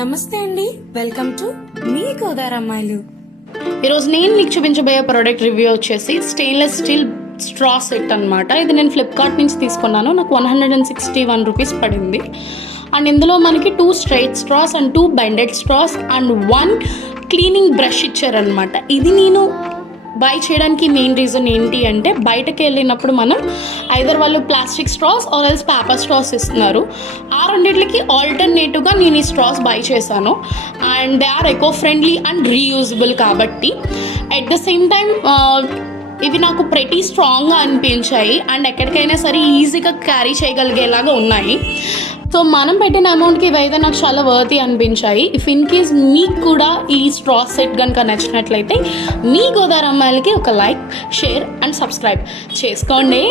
నమస్తే అండి, welcome to me Godavari అమ్మాయిలు. ఈరోజు నేను మీకు చూపించబోయే ప్రోడక్ట్ రివ్యూ వచ్చేసి స్టెయిన్లెస్ స్టీల్ స్ట్రా సెట్ అనమాట. ఇది నేను ఫ్లిప్కార్ట్ నుంచి తీసుకున్నాను. నాకు 161 రూపీస్ పడింది. అండ్ ఇందులో మనకి 2 straight straws and 2 bended straws and 1 cleaning brush ఇచ్చారనమాట. ఇది నేను బై చేయడానికి మెయిన్ రీజన్ ఏంటి అంటే, బయటకు వెళ్ళినప్పుడు మనం ఐదర్ వాళ్ళు plastic straws or else paper straws ఇస్తున్నారు. ఆ రెండింటికి ఆల్టర్నేటివ్గా నేను ఈ స్ట్రాస్ బై చేశాను. And they are eco friendly and reusable కాబట్టి అట్ ద సేమ్ టైం ఇవి నాకు ప్రతి స్ట్రాంగ్గా అనిపించాయి అండ్ ఎక్కడికైనా సరే ఈజీగా క్యారీ చేయగలిగేలాగా ఉన్నాయి. సో మనం పెట్టిన అమౌంట్కి ఇవైతే నాకు చాలా వర్తీ అనిపించాయి. ఇఫ్ ఇన్ కేస్ మీకు కూడా ఈ స్ట్రా సెట్ కనుక నచ్చినట్లయితే మీ గోదావరి అమ్మాయిలకి ఒక లైక్, షేర్ అండ్ సబ్స్క్రైబ్ చేసుకోండి.